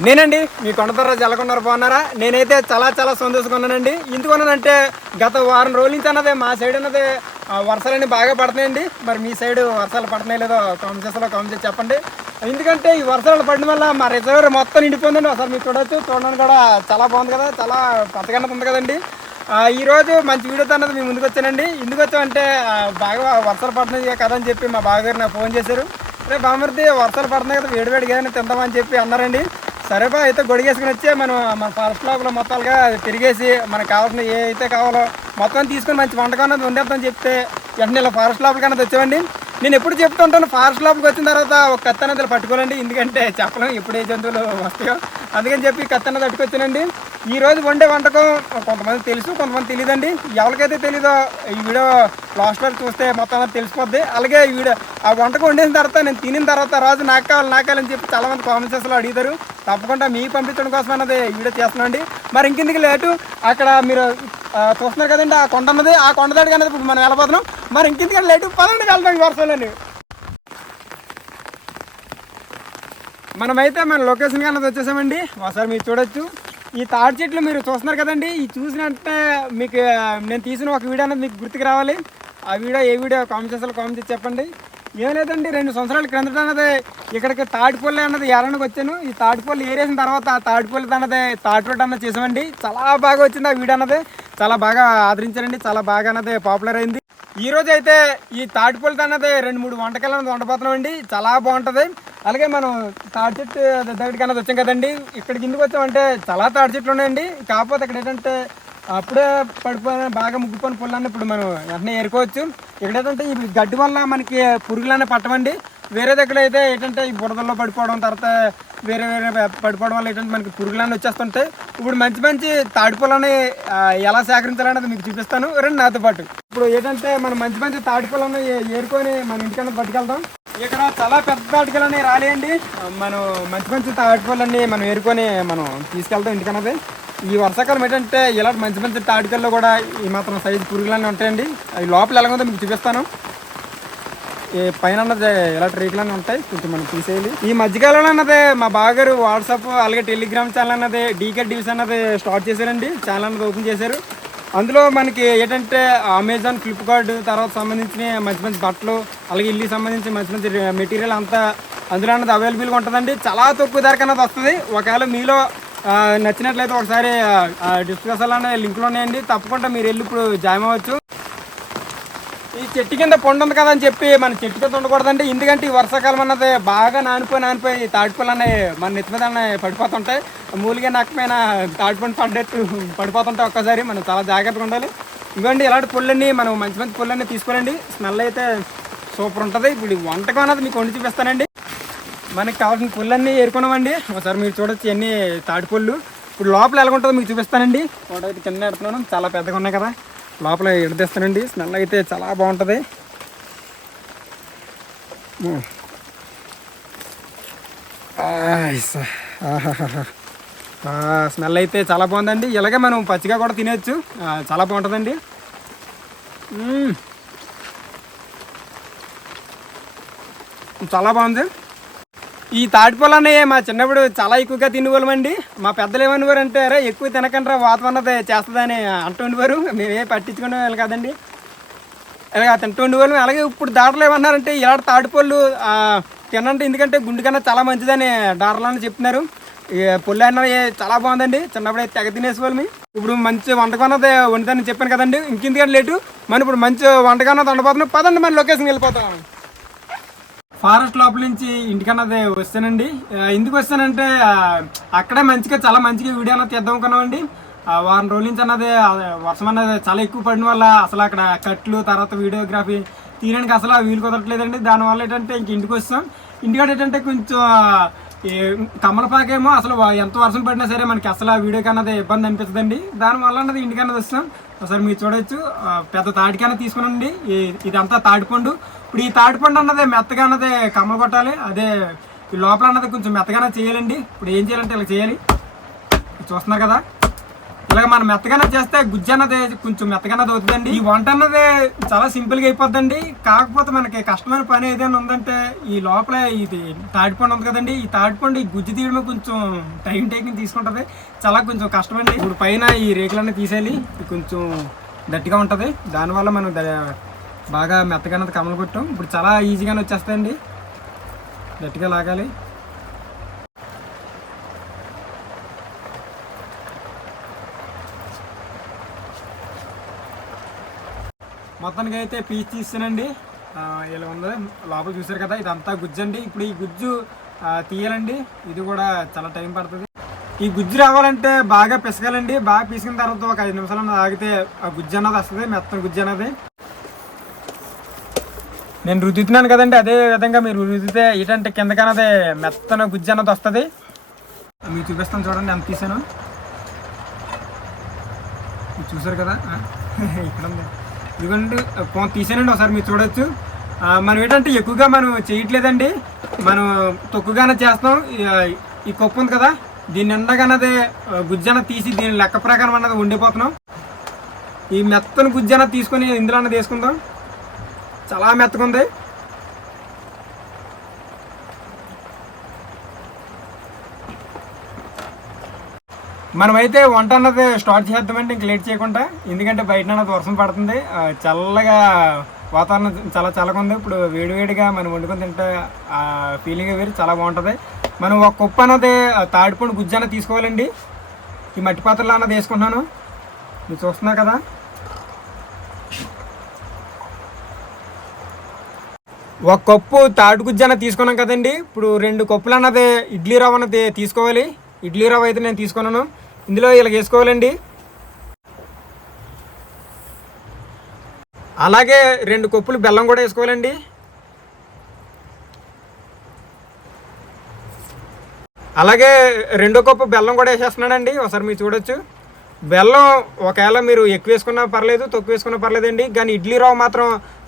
నేనండి మీ కొండతర్ర జలకొండరు బాగున్నారా నేనైతే చాలా చాలా సంతోషంగా ఉన్నానండి ఎందుకు గత వారం రోజుల నుంచి అన్నది మా సైడ్ అన్నది వర్షాలన్నీ బాగా పడుతున్నాయండి. మరి మీ సైడ్ వర్షాలు పడుతున్నాయి లేదో కామెంట్ చేస్తాలో కామెంట్ చేసి చెప్పండి. ఎందుకంటే ఈ వర్షాలు పడిన వల్ల మా రిజర్వర్ మొత్తం నిండిపోయిందండి. ఒకసారి మీరు చూడవచ్చు చూడడానికి కూడా చాలా బాగుంది కదా చాలా పచ్చగా ఉంది కదండి. ఈరోజు ఈ రోజు మంచి వీడియోతో అన్నది మీ ముందుకు వచ్చానండి. ఎందుకు వచ్చామంటే బాగా వర్షాలు పడుతున్నాయి కదా అని చెప్పి మా బావగారు నాకు ఫోన్ చేశారు. రే బామర్ది వర్షాలు పడుతున్నాయి కదా వేడి ఏదైనా తిందామని చెప్పి అన్నారండి. సరే బా అయితే గొడిగేసుకుని వచ్చి మనం మన ఫస్ట్ లోపల మొత్తాలుగా తిరిగేసి మనకు కావాల్సిన ఏ అయితే కావాలో మొత్తం తీసుకొని మంచి వంటకం అన్నది వండేద్దామని చెప్తే వెంటనే ఇలా ఫారెస్ట్ లోపలికి అన్నది వచ్చామండి నేను ఎప్పుడు చెప్తుంటాను ఫారెస్ట్ లోపలికి వచ్చిన తర్వాత ఒక కత్తి అన్నది పట్టుకోనండి ఎందుకంటే చెప్పలేం ఎప్పుడు ఏ జంతువులు వస్తాయో. అందుకని చెప్పి కత్తి అన్నది పట్టుకొచ్చానండి ఈ రోజు వండే వంటకం కొంతమంది తెలుసు కొంతమంది తెలియదండి ఎవరికైతే తెలీదో ఈ వీడియో లాస్ట్ వరకు చూస్తే మొత్తం తెలిసిపోద్ది. అలాగే ఈ వీడియో ఆ వంటకం వండేసిన తర్వాత నేను తినిన తర్వాత రాజు నాకు కావాలి నాకు కావాలని చెప్పి చాలా మంది కామెంట్స్ అడుగుతారు. తప్పకుండా మీ పంపించడం కోసం అన్నది ఈ వీడియో చేస్తున్నాండి మరి ఇంకెందుకు లేటు? అక్కడ మీరు చూస్తున్నారు కదండి ఆ కొండ అన్నది ఆ కొండ దాడికి అనేది ఇప్పుడు మనం వెళ్ళబోతున్నాం. మరి ఇంకెందుకంటే లేటు? పదండి వెళ్తాం ఈ మనమైతే మన లొకేషన్ అన్నది వచ్చేసామండి. ఒకసారి మీరు చూడొచ్చు. ఈ తాడి చెట్లు మీరు చూస్తున్నారు కదండి ఈ చూసినట్టే మీకు నేను తీసిన ఒక వీడియో అనేది మీకు గుర్తుకు రావాలి. ఆ వీడియో ఏ వీడియో కామెంట్ చేసాలో కామెంట్ చేసి చెప్పండి. ఏం లేదండి రెండు సంవత్సరాల క్రిందట అన్నది. ఇక్కడికి తాటిపల్లి అన్నది ఏరానికి వచ్చాను. ఈ తాటిపల్లి ఏరేసిన తర్వాత ఆ తాటిపల్లి అన్నది తాటి రోడ్ అన్నది చేసామండి. చాలా బాగా వచ్చింది ఆ వీడియో అన్నది. చాలా బాగా ఆదరించారండి చాలా బాగా అన్నది పాపులర్ అయింది. ఈ రోజు అయితే ఈ తాటిపల్లి అన్నది రెండు మూడు వంటకాలు అన్నది వండబోతున్నాం అండి చాలా బాగుంటది. అలాగే మనం తాటి చెట్టు దగ్గరికి అన్నది వచ్చాం కదండి. ఇక్కడికి ఎందుకు వచ్చామంటే చాలా తాటి చెట్లు ఉన్నాయండి. కాకపోతే ఇక్కడ ఏంటంటే అప్పుడే పడిపోయిన బాగా ముగ్గిపోయిన పుల్లన్నీ ఇప్పుడు మనం వెంటనే ఏరుకోవచ్చు. ఇక్కడ ఈ గడ్డి వల్ల మనకి పురుగులన్నీ పట్టమండి వేరే దగ్గర అయితే ఏంటంటే ఈ బురదల్లో పడిపోవడం తర్వాత వేరే వేరే పడిపోవడం వల్ల ఏంటంటే మనకి పురుగులన్నీ వచ్చేస్తుంటాయి. ఇప్పుడు మంచి మంచి తాడిపూలని ఎలా సేకరించాలనేది మీకు చూపిస్తాను. రండి నాతో పాటు. ఇప్పుడు ఏంటంటే మనం మంచి మంచి తాడిపూలను ఏరుకొని మన ఇంటికన్నా పట్టుకెళ్తాం ఇక్కడ చాలా పెద్ద తాటికలని రాలేయండి మనం మంచి మంచి తాటిపూలన్నీ మనం ఏరుకొని మనం తీసుకెళ్తాం ఇంటికన్నది ఈ వర్షాకాలం ఏంటంటే ఇలాంటి మంచి మంచి తాటికల్లో కూడా ఈ మాత్రం సైజు పురుగులన్నీ ఉంటాయండి. అవి లోపల ఎలాగుందో ఉందో మీకు చూపిస్తాను. ఈ పైన ఉన్నది ఇలాంటి రేకులన్నీ ఉంటాయి. కొంచెం మనం తీసేయాలి. ఈ మధ్యకాలంలో అన్నది మా బాగారు వాట్సాప్ అలాగే టెలిగ్రామ్ ఛానల్ అన్నది డీకే డీల్స్ అన్నది స్టార్ట్ చేశారండి. ఛానల్ అన్నది ఓపెన్ చేశారు. అందులో మనకి ఏంటంటే అమెజాన్ ఫ్లిప్కార్ట్ తర్వాత సంబంధించిన మంచి మంచి బట్టలు అలాగే ఇల్లు సంబంధించి మంచి మంచి మెటీరియల్ అంతా అందులో అన్నది అవైలబుల్గా ఉంటుందండి. చాలా తక్కువ ధరకు అన్నది వస్తుంది. ఒకవేళ మీలో నచ్చినట్లయితే ఒకసారి డిస్కస్ అనే లింకులు ఉన్నాయండి తప్పకుండా మీరు వెళ్ళి ఇప్పుడు జాయిన్ అవ్వచ్చు. ఈ చెట్టు కింద పొండు ఉంది కదా అని చెప్పి మన చెట్టు కింద ఉండకూడదండి ఎందుకంటే ఈ వర్షాకాలం అన్నది బాగా నానిపోయి నానిపోయి తాటిపళ్ళు అనేవి మన నెత్తి మీద పడిపోతుంటాయి. మూలిగా నక్కమైన తాటిపండు పడ్డట్టు పడిపోతుంటాయి ఒక్కసారి. మనం చాలా జాగ్రత్తగా ఉండాలి. ఇవ్వండి ఇలాంటి పుల్లన్నీ మనం మంచి మంచి పుల్లన్నీ తీసుకోవాలండి స్మెల్ అయితే సూపర్ ఉంటుంది. ఇప్పుడు వంటకం అన్నది మీకు వండి చూపిస్తానండి. మనకి కావాల్సిన పుల్లన్నీ ఏరుకున్నామండి. ఒకసారి మీరు చూడొచ్చు ఎన్ని తాటిపళ్ళు ఇప్పుడు లోపల ఎలా ఉంటుందో మీకు చూపిస్తానండి. ఫోటో అయితే కింద ఎడుతున్నాను చాలా పెద్దగా ఉన్నాయి కదా. లోపల ఎడదీస్తానండి స్మెల్ అయితే చాలా బాగుంటుంది. ఆయ్ స్మెల్ అయితే చాలా బాగుందండి. ఇలాగే మనం పచ్చిగా కూడా తినేయచ్చు. చాలా బాగుంటుందండి. చాలా బాగుంది. ఈ తాటిపళ్ళని మా చిన్నప్పుడు చాలా ఎక్కువగా తినేవాళ్ళమండి. మా పెద్దలు ఏమనేవారు అంటే అరే ఎక్కువ తినకుండా వాతావరణది చేస్తుందని అంటుండేవారు మేమే పట్టించుకునే వాళ్ళు కదండి. అలాగే తింటుండేవాళ్ళు అలాగే ఇప్పుడు దాటలు ఏమన్నారంటే ఇలాంటి తాటిపళ్ళు తినండి ఎందుకంటే గుండె కన్నా చాలా మంచిదని డాక్టర్లు అని చెప్తున్నారు. ఈ అన్న చాలా బాగుందండి. చిన్నప్పుడు తెగ తినేసేవాళ్ళమి ఇప్పుడు మంచి వంటకన్నది వండుతానని చెప్పాను కదండి. ఇంకెందుకంటే లేటు. మనం ఇప్పుడు మంచి వంటకన్నది వండబోతున్నాం. పదండి మన లొకేషన్కి వెళ్ళిపోతాం. ఫారెస్ట్ లోపల నుంచి ఇంటికన్నది వస్తానండి. ఎందుకు వస్తానంటే అక్కడే మంచిగా చాలా మంచిగా వీడియో అన్నది తీద్దాం అనుకున్నామండి. వారం రోజుల నుంచి అన్నది వర్షం అన్నది చాలా ఎక్కువ పడిన వల్ల అసలు అక్కడ కట్లు తర్వాత వీడియోగ్రఫీ తీయడానికి అసలు వీలు కుదరట్లేదండి. దానివల్ల ఏంటంటే ఇంక ఇంటికి వస్తాం. ఇంటికాడ ఏంటంటే కొంచెం కమలపాకేమో అసలు ఎంత వర్షం పడినా సరే మనకి అసలు ఆ వీడియో కన్నా ఇబ్బంది అనిపిస్తుందండి. దానివల్ల అన్నది ఇంటికన్నది వస్తాం ఒకసారి మీరు చూడొచ్చు. పెద్ద తాటికైనా తీసుకునండి ఇదంతా తాటిపండు. ఇప్పుడు ఈ తాటిపండు అన్నదే మెత్తగా అన్నదే కమ్మలు కొట్టాలి. అదే ఈ లోపల అన్నది కొంచెం మెత్తగానే చేయాలండి. ఇప్పుడు ఏం చేయాలంటే ఇలా చేయాలి. చూస్తున్నారు కదా? ఇలాగ మనం మెత్తగానే చేస్తే గుజ్జు అన్నది కొంచెం మెత్తగానే అవుతుందండి. ఈ వంట అన్నది చాలా సింపుల్గా అయిపోద్దండి. కాకపోతే మనకి కష్టమైన పని ఏదైనా ఉందంటే ఈ లోపల ఇది తాడిపండు ఉంది కదండి ఈ తాడిపండు ఈ గుజ్జు తీయడమే కొంచెం టైం టేకింగ్ తీసుకుంటది. చాలా కొంచెం కష్టమండి. ఇప్పుడు పైన ఈ రేకులన్నీ తీసేయాలి. ఇది కొంచెం గట్టిగా ఉంటది. దానివల్ల మనం బాగా మెత్తగా అన్నది కమలు కొట్టాం ఇప్పుడు చాలా ఈజీగానే వచ్చేస్తాయండి. గట్టిగా లాగాలి. మొత్తానికి అయితే పీస్ తీస్తానండి ఇలా ఉంది. లోపల చూసారు కదా ఇదంతా గుజ్జు అండి ఇప్పుడు ఈ గుజ్జు తీయాలండి. ఇది కూడా చాలా టైం పడుతుంది. ఈ గుజ్జు రావాలంటే బాగా పిసకాలండి. బాగా పిసికిన తర్వాత ఒక ఐదు నిమిషాలు ఆగితే ఆ గుజ్జు అన్నది వస్తుంది మెత్తని గుజ్జు అన్నది. నేను రుద్దుతున్నాను కదండి. అదే విధంగా మీరు రుద్దితే ఏంటంటే కిందకన్నది మెత్తన గుజ్జు అన్నది వస్తుంది. మీకు చూపిస్తాను చూడండి ఎంత తీసాను. చూసారు కదా? ఇక్కడ ఉంది. ఇదిగోండి ఫోన్ తీసానండి ఒకసారి మీరు చూడొచ్చు. మనం ఏంటంటే ఎక్కువగా మనం చేయట్లేదండి. మనం తొక్కుగానే చేస్తాం ఈ- కుప్ప ఉంది కదా దీన్ని ఎండగానదే గుజ్జన తీసి దీని లెక్క ప్రకారం అన్నది వండిపోతున్నాం. ఈ మెత్తని గుజ్జన తీసుకొని ఇందులో అన్నది వేసుకుందాం చాలా మెత్తగా ఉంది. మనమైతే వంట అన్నది స్టార్ట్ చేద్దామంటే ఇంక లేట్ చేయకుండా ఎందుకంటే బయట అన్నది వర్షం పడుతుంది. చల్లగా వాతావరణం చాలా చల్లగా ఉంది. ఇప్పుడు వేడివేడిగా మనం వండుకొని తింటే ఆ ఫీలింగ్ వేరు చాలా బాగుంటుంది. మనం ఒక కుప్ప అన్నది తాడిపండు గుజ్జు అన్నది తీసుకోవాలండి. ఈ మట్టి పాత్రలో అన్నది వేసుకుంటున్నాను. మీరు చూస్తున్నావు కదా. ఒక కప్పు తాటి గుజ్జు అన్నది తీసుకున్నాం కదండి. ఇప్పుడు రెండు కప్పులు అన్నది ఇడ్లీ రవ్వ అన్నది తీసుకోవాలి. ఇడ్లీ రవ్వ అయితే నేను తీసుకున్నాను. ఇందులో ఇలా వేసుకోవాలండి. అలాగే రెండు కప్పులు బెల్లం కూడా వేసుకోవాలండి. అలాగే రెండో కప్పు బెల్లం కూడా వేసేస్తున్నానండి ఒకసారి మీరు చూడొచ్చు. బెల్లం ఒకవేళ మీరు ఎక్కువ వేసుకున్నా పర్లేదు తక్కువ వేసుకున్నా పర్లేదండి కానీ ఇడ్లీ రవ్వ మాత్రం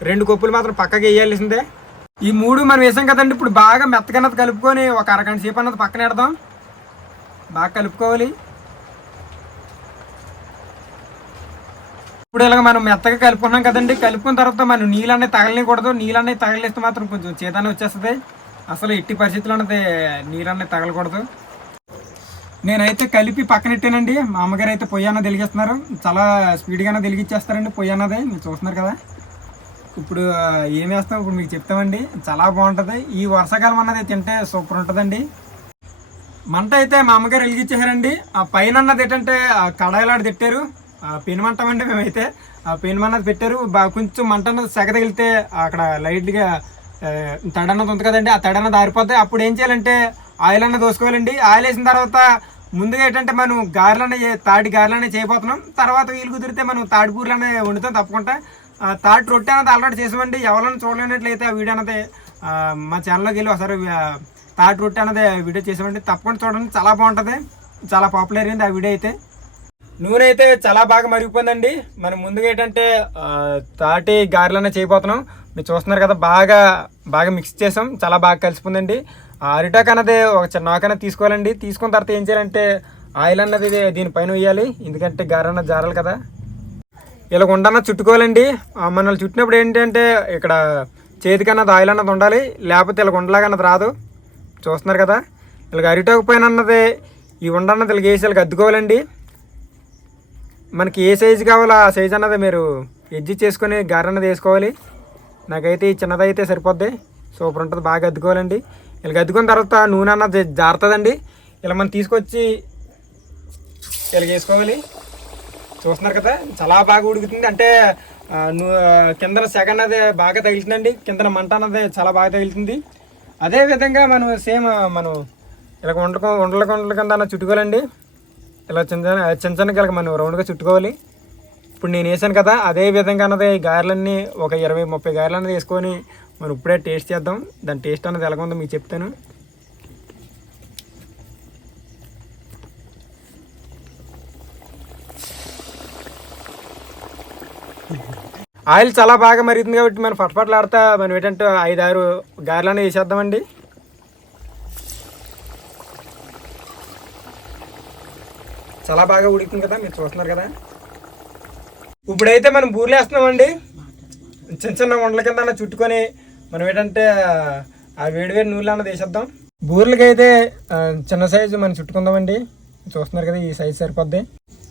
రెండు కప్పులు మాత్రం పక్కకి వేయాల్సిందే. ఈ మూడు మనం వేసాం కదండి ఇప్పుడు బాగా మెత్తగన్నది కలుపుకొని ఒక అరగంట సేపు అన్నది పక్కన పెడదాం. బాగా కలుపుకోవాలి. ఇప్పుడు ఇలాగ మనం మెత్తగా కలుపుకున్నాం కదండి. కలుపుకున్న తర్వాత మనం నీళ్ళన్నీ తగలనికూడదు. నీళ్ళన్నీ తగలేస్తే మాత్రం కొంచెం చేతానే వచ్చేస్తుంది. అసలు ఎట్టి పరిస్థితుల్లో ఉన్నది నీళ్ళన్నీ తగలకూడదు. నేనైతే కలిపి పక్కనెట్టానండి. మా అమ్మగారు అయితే పొయ్యి అన్నది వెలిగిస్తున్నారు చాలా స్పీడ్గానే వెలిగించేస్తారండి పొయ్యి అన్నది. మీరు చూస్తున్నారు కదా. ఇప్పుడు ఏం వేస్తాం? ఇప్పుడు మీకు చెప్తామండి. చాలా బాగుంటుంది. ఈ వర్షాకాలం అన్నది తింటే సూపర్ ఉంటుందండి. మంట అయితే మా అమ్మగారు వెలిగించేసారండి ఆ పైన అన్నది ఏంటంటే ఆ తిట్టారు. ఆ అంటే అండి మేమైతే. ఆ అన్నది పెట్టారు. బాగా కొంచెం మంట అన్నది సెగ తగిలితే అక్కడ లైట్గా తడ అన్నది ఉంది కదండి ఆ తడ అన్నది ఆరిపోతే అప్పుడు ఏం చేయాలంటే ఆయిల్ అన్నది దోసుకోవాలండి. ఆయిల్ వేసిన తర్వాత ముందుగా ఏంటంటే మనం గారెలనే తాటి గారెలనే చేయబోతున్నాం. తర్వాత వీలు కుదిరితే మనం తాటిపూర్లనే వండుతాం తప్పకుండా. ఆ, తాటి రొట్టె అన్నది ఆల్రెడీ చేసామండి. ఎవరైనా చూడలేనట్లయితే ఆ వీడియో అన్నది మా ఛానల్లోకి వెళ్ళి ఒకసారి తాటి రొట్టె అన్నది వీడియో చేసామండి. తప్పకుండా చూడండి. చాలా బాగుంటుంది. చాలా పాపులర్ అయింది ఆ వీడియో అయితే. నూనె అయితే చాలా బాగా మరిగిపోయిందండి. మనం ముందుగా ఏంటంటే తాటి గారెలనే చేయబోతున్నాం. మీరు చూస్తున్నారు కదా బాగా బాగా మిక్స్ చేసాం. చాలా బాగా కలిసిపోయిందండి. ఆ అరిటాక్ అన్నది ఒక చిన్న తీసుకోవాలండి. తీసుకున్న తర్వాత ఏం చేయాలంటే ఆయిల్ అన్నది దీనిపైన వేయాలి. ఎందుకంటే గారె అన్నది జారాలి కదా. ఇలా ఉండన్న చుట్టుకోవాలండి. మనల్ని చుట్టినప్పుడు ఏంటంటే ఇక్కడ చేతికి అన్నది ఆయిల్ అన్నది ఉండాలి. లేకపోతే ఇలా ఉండలాగా అన్నది రాదు. చూస్తున్నారు కదా. ఇలాగ అరిటాకు పైన అన్నది ఈ ఉండన్నది ఇలా వేసి ఇలా అద్దుకోవాలండి. మనకి ఏ సైజు కావాలో ఆ సైజు అన్నది మీరు ఎడ్జి చేసుకొని గారె అన్నది వేసుకోవాలి. నాకైతే ఈ చిన్నది అయితే సరిపోద్ది. సూపర్ ఉంటుంది బాగా అద్దుకోవాలండి. ఇలా అద్దుకున్న తర్వాత నూనె అన్నది జారుతుందండి. ఇలా మనం తీసుకొచ్చి ఇలా వేసుకోవాలి చూస్తున్నారు కదా చాలా బాగా ఉడుకుతుంది. అంటే ఆ, కిందన సెగ అన్నది బాగా తగులుతుందండి. కిందన మంట అన్నది చాలా బాగా తగులుతుంది. అదే విధంగా మనం సేమ్ మనం ఇలా వండక ఉండల కొండల కింద అన్న చుట్టుకోవాలండి. ఇలా చిన్న చిన్న చిన్న చిన్న మనం రౌండ్గా చుట్టుకోవాలి. ఇప్పుడు నేను వేసాను కదా అదే విధంగా అన్నది ఈ గారెలన్నీ ఒక ఇరవై ముప్పై గారెలు అన్నది వేసుకొని మనం ఇప్పుడే టేస్ట్ చేద్దాం. దాని టేస్ట్ అన్నది ఎలా ఉందో మీకు చెప్తాను. ఆయిల్ చాలా బాగా మరుగుతుంది కాబట్టి మనం పటపటలాడుతా మనం ఏంటంటే ఐదు ఆరు గారెలను వేసేద్దామండి. చాలా బాగా ఉడుకుతుంది కదా మీరు చూస్తున్నారు కదా. ఇప్పుడైతే మనం బూర్లు వేస్తున్నామండి చిన్న చిన్న వండల కింద చుట్టుకొని మనం ఏంటంటే ఆ వేడి వేడి నూనెలు అన్నది వేసేద్దాం అయితే చిన్న సైజు మనం చుట్టుకుందామండి. చూస్తున్నారు కదా ఈ సైజు సరిపోద్ది.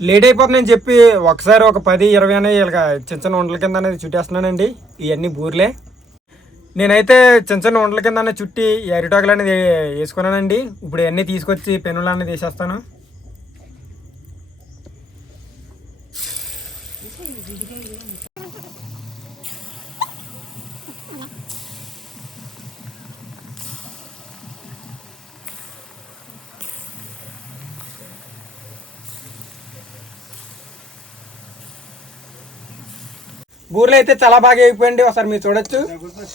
లేట్ అయిపోతుందని చెప్పి ఒకసారి ఒక పది ఇరవై అనే ఇలాగ చిన్న చిన్న వండల కింద అనేది చుట్టేస్తున్నానండి. ఇవన్నీ బూర్లే. నేనైతే చిన్న చిన్న వండల కింద చుట్టి ఈ అరిటాకులు అనేది వేసుకున్నానండి. ఇప్పుడు ఇవన్నీ తీసుకొచ్చి పెనులు అనేది వేసేస్తాను బూరెలు అయితే చాలా బాగా అయిపోయింది. ఒకసారి మీరు చూడొచ్చు.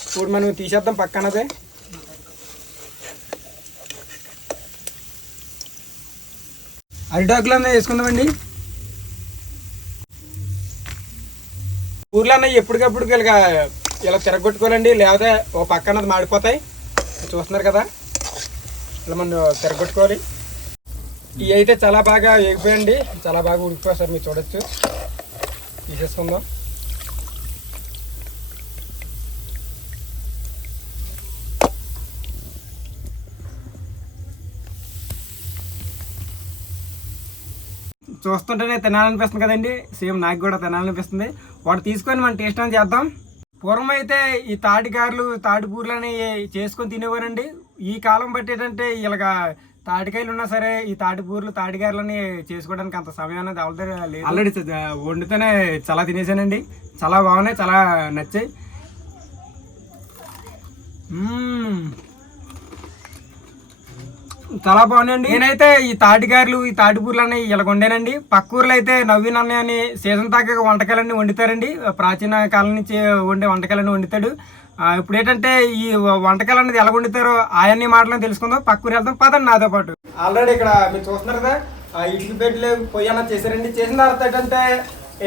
ఇప్పుడు మనం తీసేద్దాం పక్కనదే. అరిటాకులు అన్నీ వేసుకుందామండి. ఊర్లో అన్నవి ఎప్పటికప్పుడు ఇలాగ ఇలా తిరగొట్టుకోవాలండి. లేకపోతే ఓ పక్కన అది మాడిపోతాయి. చూస్తున్నారు కదా. ఇలా మనం తిరగొట్టుకోవాలి. ఇవి అయితే చాలా బాగా ఎగిపోయండి చాలా బాగా ఉడికిపోయి సార్ మీరు చూడొచ్చు. తీసేసుకుందాం. చూస్తుంటేనే తినాలనిపిస్తుంది కదండి. సేమ్ నాకు కూడా తినాలనిపిస్తుంది. వాడు తీసుకొని మనం టేస్ట్ అని చేద్దాం. పూర్వం అయితే ఈ తాటికాయలు తాటిపూర్లు అనేవి చేసుకొని తినేవారండి. ఈ కాలం బట్టి ఏంటంటే ఇలాగ తాటికాయలు ఉన్నా సరే ఈ తాటిపూర్లు తాటికాయలని చేసుకోవడానికి అంత సమయం అనేది అవలదే లేదు. ఆల్రెడీ వండితేనే చాలా తినేసానండి. చాలా బాగున్నాయి చాలా నచ్చాయి. చాలా బాగున్నాయండి. నేనైతే ఈ తాటిగారులు ఈ తాటిపూర్లు అనేవి ఇలా వండానండి పక్క ఊర్లో అయితే నవీన్ అన్నయ్య అని సీజన్ తగ్గ వంటకాలన్నీ వండుతారండి. ప్రాచీన కాలం నుంచి వండే వంటకాలన్నీ వండుతాడు. ఇప్పుడు ఏంటంటే ఈ వంటకాలు అనేది ఎలా వండుతారో ఆయన్ని మాటలను తెలుసుకుందాం. పక్క ఊరు వెళ్దాం. పదండి నాతో పాటు. ఆల్రెడీ ఇక్కడ మీరు చూస్తున్నారు కదా ఇటుక బెడ్లు పొయ్యి అన్నది చేశారండి. చేసిన తర్వాత ఏంటంటే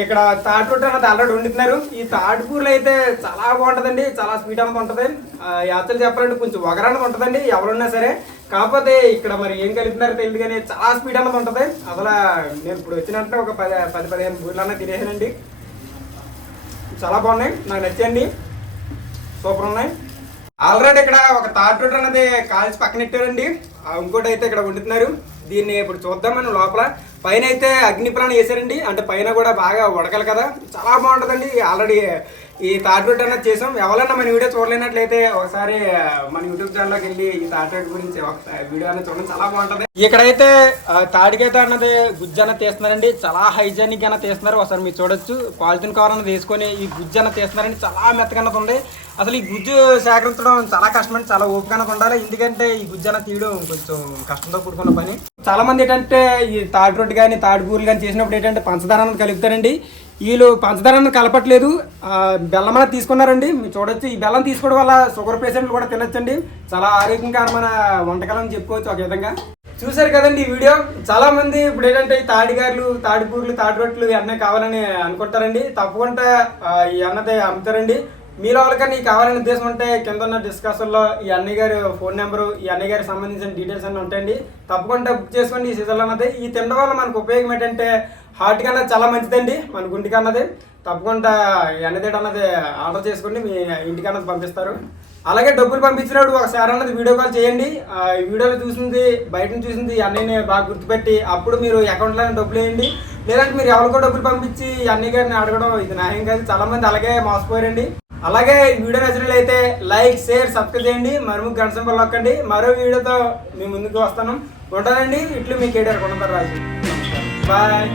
ఇక్కడ తాటి రొట్టె అన్నది ఆల్రెడీ వండుతున్నారు. ఈ తాటిపూర్లు అయితే చాలా బాగుంటుందండి. చాలా స్వీట్ అన్నది ఉంటుంది. యాత్రలు చెప్పాలంటే కొంచెం వగరన్నది ఉంటుందండి. ఎవరున్నా సరే కాకపోతే ఇక్కడ మరి ఏం కలుపుతున్నారో తెలియదు కానీ చాలా స్పీడ్ అన్నది ఉంటుంది. అసలు నేను ఇప్పుడు వచ్చినట్టు ఒక పది పది పదిహేను బూర్లన్నా తినేసానండి. చాలా బాగున్నాయి. నాకు నచ్చండి సూపర్ ఉన్నాయి. ఆల్రెడీ ఇక్కడ ఒక తాటి రోడ్ అనేది కాల్చి పక్కనెట్టారండి ఆ ఇంకోటి అయితే ఇక్కడ వండుతున్నారు. దీన్ని ఇప్పుడు చూద్దాం మనం లోపల. పైన అయితే అగ్నిప్రాణం వేసారండి అంటే పైన కూడా బాగా ఉడకాలి కదా. చాలా బాగుంటుందండి. ఆల్రెడీ ఈ తాటి రొట్టె అన్నది చేసాం. ఎవరన్నా మన వీడియో చూడలేనట్లయితే ఒకసారి మన యూట్యూబ్ ఛానల్లోకి వెళ్ళి ఈ తాటి రొట్టె గురించి ఒక వీడియో అనేది చూడడం. చాలా బాగుంటుంది. ఇక్కడైతే తాడికైతే అన్నది గుజ్జు అన్నది తీస్తున్నారండి. చాలా హైజానిక్ అన్న తీస్తున్నారు. ఒకసారి మీరు చూడొచ్చు. పాలిథిన్ కవర్ అన్నది వేసుకొని ఈ గుజ్జు అన్నది తీస్తున్నారండి. చాలా మెత్తగా ఉంది. అసలు ఈ గుజ్జు సేకరించడం చాలా కష్టమండి చాలా ఓపికనకు ఉండాలి. ఎందుకంటే ఈ గుజ్జు అన్నది తీయడం కొంచెం కష్టంతో కూడుకున్న పని. చాలా మంది ఏంటంటే ఈ తాటి రొట్టె కానీ తాటి పూలు కానీ చేసినప్పుడు ఏంటంటే పంచదార అన్నది కలుపుతారండి. వీళ్ళు పంచదార అన్నది కలపట్లేదు బెల్లం అనేది తీసుకున్నారండి. మీరు చూడొచ్చు ఈ బెల్లం తీసుకోవడం వల్ల షుగర్ పేషెంట్లు కూడా తినొచ్చండి. చాలా ఆరోగ్యకరమైన వంటకాలని అని చెప్పుకోవచ్చు ఒక విధంగా. చూసారు కదండి ఈ వీడియో. చాలా మంది ఇప్పుడు ఏంటంటే ఈ తాడిగారులు తాడిపూర్లు తాటి రొట్టెలు ఇవన్నీ కావాలని అనుకుంటారండి. తప్పకుండా ఈ అన్నది అమ్ముతారండి. మీలో ఎవరికైనా నీకు కావాలనే ఉద్దేశం ఉంటే కింద ఉన్న డిస్కషన్లో ఈ అన్నయ్య గారి ఫోన్ నెంబరు ఈ అన్నయ్య గారికి సంబంధించిన డీటెయిల్స్ అన్నీ ఉంటాయండి. తప్పకుండా బుక్ చేసుకోండి ఈ సీజన్లో అన్నది. ఈ తినడం వల్ల మనకు ఉపయోగం ఏంటంటే హార్ట్ కన్నా చాలా మంచిదండి మన గుండెకి అన్నది. తప్పకుండా ఈ అన్నది ఆర్డర్ చేసుకోండి మీ ఇంటికి అన్నది పంపిస్తారు. అలాగే డబ్బులు పంపించినప్పుడు ఒకసారి అన్నది వీడియో కాల్ చేయండి. ఆ, ఈ వీడియోలో చూసింది బయట చూసింది అన్నయ్యని బాగా గుర్తుపెట్టి అప్పుడు మీరు అకౌంట్లో డబ్బులు వేయండి. లేదంటే మీరు ఎవరికో డబ్బులు పంపించి అన్నయ్య గారిని అడగడం ఇది న్యాయం కాదు. చాలామంది అలాగే మోసపోయారండి. అలాగే వీడియో నచ్చినట్లయితే లైక్ షేర్ సబ్స్క్రైబ్ చేయండి. మరొక గంట సింబల్ నొక్కండి మరో వీడియోతో మీ ముందుకు వస్తాను. ఉంటానండి. ఇట్లు మీకు ఏడారు కొంటారు రాజు. బాయ్.